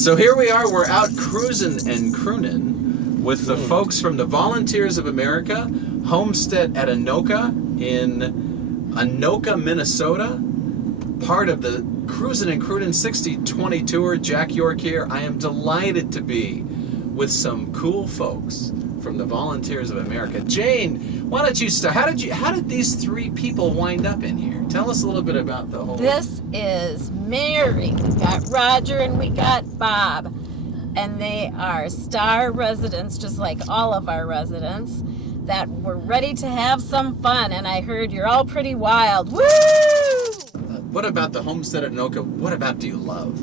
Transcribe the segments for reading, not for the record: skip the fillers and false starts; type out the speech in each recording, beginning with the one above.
So here we are, we're out cruising and crooning with the folks from the Volunteers of America, Homestead at Anoka in Anoka, Minnesota, part of the Cruising and Crooning 60/20 tour. Jack York here. I am delighted to be with some cool folks from the Volunteers of America. Jane, why don't you start? How did these three people wind up in here? Tell us a little bit about the whole. This is Mary. We got Roger and we got Bob. And they are star residents, just like all of our residents, that were ready to have some fun. And I heard you're all pretty wild. Woo! What about the Homestead at Anoka? What about do you love?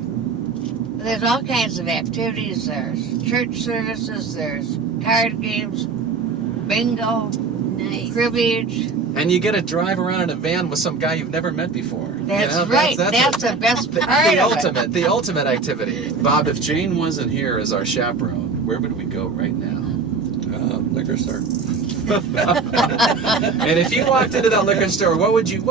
There's all kinds of activities. There's church services, there's card games, bingo, Nice. cribbage. And you get to drive around in a van with some guy you've never met before. That's right. That's the best part of it. The ultimate activity. Bob, if Jane wasn't here as our chaperone, where would we go right now? Liquor store. And if you walked into that liquor store, what would you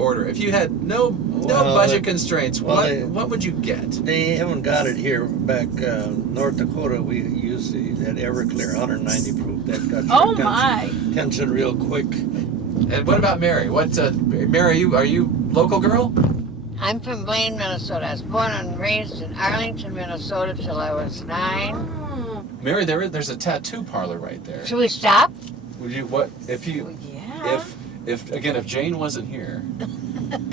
order? If you had no budget constraints, what would you get? They haven't got it here. Back North Dakota, we used that Everclear 190 proof. That got Oh your my! attention real quick. And what about Mary? Mary, are you local girl? I'm from Blaine, Minnesota. I was born and raised in Arlington, Minnesota till I was 9. Oh, Mary, there's a tattoo parlor right there. Should we stop? Would you if yeah. if Jane wasn't here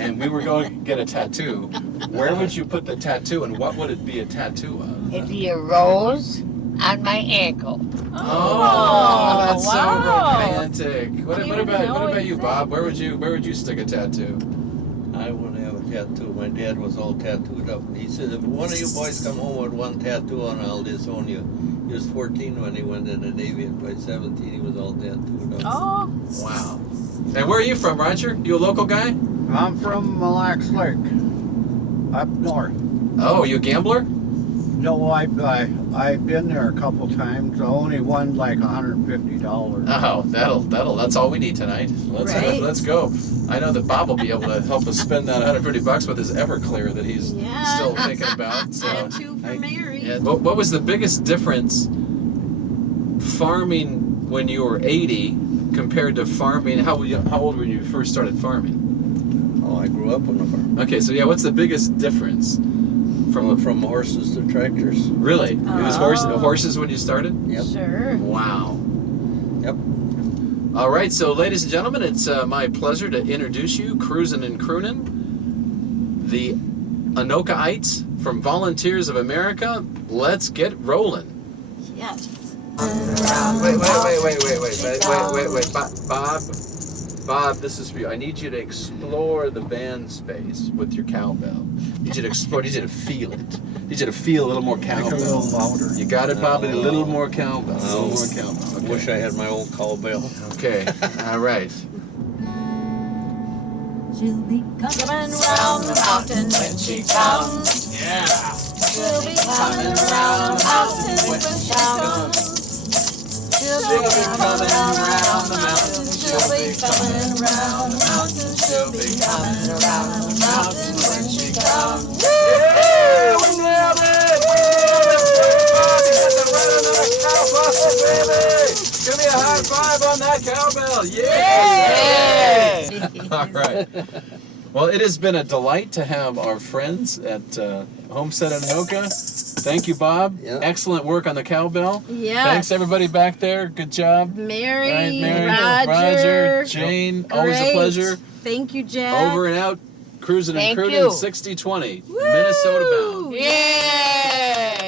and we were going to get a tattoo, where would you put the tattoo and what would it be a tattoo of? It'd be a rose on my ankle. Oh, that's wow. so romantic. What didn't know about you, exactly. Bob? Where would you stick a tattoo? I wouldn't have a tattoo. My dad was all tattooed up. He said, if one of you boys come home with one tattoo on, I'll disown you. He was 14 when he went in the Navy, and by 17 he was all tattooed up. Oh, Wow. And where are you from, Roger? You a local guy? I'm from Mille Lacs Lake, up north. Oh, you a gambler? No, I've been there a couple times. I only won like $150. Oh, that's all we need tonight. Right. Let's go. I know that Bob will be able to help us spend that $150 with his Everclear that he's Yeah. still thinking about. So, tattoo for Mary. yeah. What was the biggest difference farming when you were 80 compared to farming? How old were you when you first started farming? Oh, I grew up on the farm. Okay, so yeah, what's the biggest difference From horses to tractors. Really? It was Oh. horses when you started? Yep. Sure. Wow. Yep. All right, so ladies and gentlemen, it's my pleasure to introduce you, Cruising and Crooning, the Anokaites from Volunteers of America. Let's get rolling. Yes. Wait. Bob, this is for you. I need you to explore the van space with your cowbell. I need you to explore. I need you to feel it. I need you to feel a little more Make a cowbell. little louder. You got it, Bob. A little more cowbell. A little more cowbell. I Okay. wish I had my old cowbell. Okay. All right. She'll be Coming round the mountain when she comes. Yeah. She'll be coming round the mountain when she comes. She'll be coming around the mountain. She'll be coming around the mountain. She'll be coming around the mountain when she comes. Yeah, we nailed it! Bob, you got the right on that cowbell, baby! Give me a high five on that cowbell! Yeah! All right. Well, it has been a delight to have our friends at Homestead at Anoka. Thank you, Bob. Yeah. Excellent work on the cowbell. Yes. Thanks, everybody back there. Good job. Mary, Right, Mary, Roger, Jane, always a Great. pleasure. Thank you, Jack. Over and out. Cruising and Thank Crooning you. 60/20. Minnesota bound. Woo! Yay!